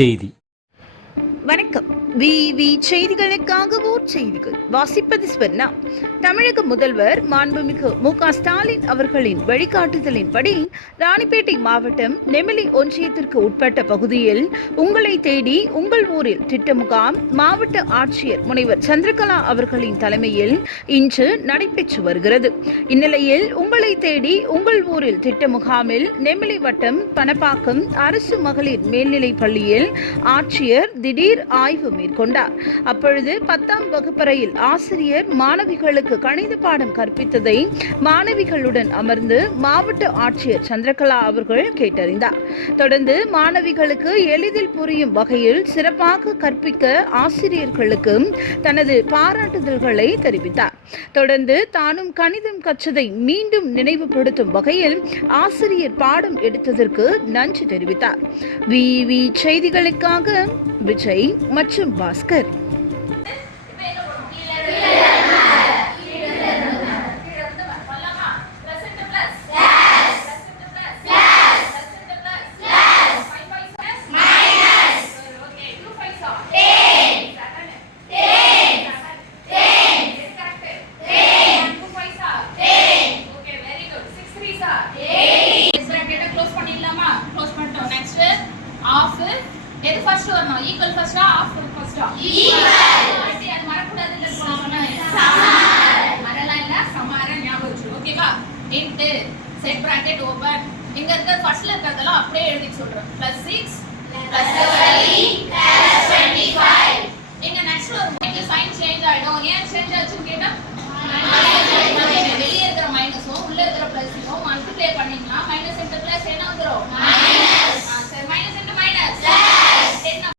செய்தி. வணக்கம். விவி செய்திகளுக்காக ஊர் செய்திகள் வாசிப்பது ஸ்வர்ணா. தமிழக முதல்வர் மாண்புமிகு மு.க. ஸ்டாலின் அவர்களின் வழிகாட்டுதலின்படி ராணிப்பேட்டை மாவட்டம் நெமிலி ஒன்றியத்திற்கு உட்பட்ட பகுதியில் உங்களை தேடி உங்கள் ஊரில் திட்ட முகாம் மாவட்ட ஆட்சியர் முனைவர் சந்திரகலா அவர்களின் தலைமையில் இன்று நடைபெற்று வருகிறது. இந்நிலையில் உங்களை தேடி உங்கள் ஊரில் திட்ட முகாமில் நெமிலி வட்டம் பணப்பாக்கம் அரசு மகளிர் மேல்நிலைப் பள்ளியில் ஆட்சியர் திடீர் ஆய்வு மேற்கொண்டார். அப்பொழுது 10ஆம் வகுப்பறையில் ஆசிரியர் மாணவிகளுக்கு கணித பாடம் கற்பித்ததை மாணவிகளுடன் அமர்ந்து மாவட்ட ஆட்சியர் சந்திரகலா அவர்கள் கேட்டறிந்தார். தொடர்ந்து மாணவிகளுக்கு எளிதில் புரியும் வகையில் சிறப்பாக கற்பிக்க ஆசிரியர்களுக்கு தனது பாராட்டுதல்களை தெரிவித்தார். தொடர்ந்து தானும் கணிதம் கற்றதை மீண்டும் நினைவுபடுத்தும் வகையில் ஆசிரியர் பாடம் எடுத்ததற்கு நன்றி தெரிவித்தார். விவி செய்திகளுக்காக விஜய் மற்றும் பாஸ்கர். எது ஃபர்ஸ்ட் வரணும்? ஈக்குவல் ஃபர்ஸ்டா ஆஃப் ஃபர்ஸ்டா? ஈக்குவல். அது மறக்கூடாது இல்ல சொன்னா சமம். மறலாம் இல்ல சமார ஞாபகம் வச்சுக்கோ. ஓகேவா? Int set bracket open. இங்க இருக்க ஃபர்ஸ்ட்ல இருக்கறதெல்லாம் அப்படியே எழுதி சொல்றேன். +6 +30 +25. இங்க நெக்ஸ்ட் ஒரு சைன் சேஞ்ச் ஆயிடும். ஏன் சேஞ்ச் ஆச்சுன்னு கேட்டா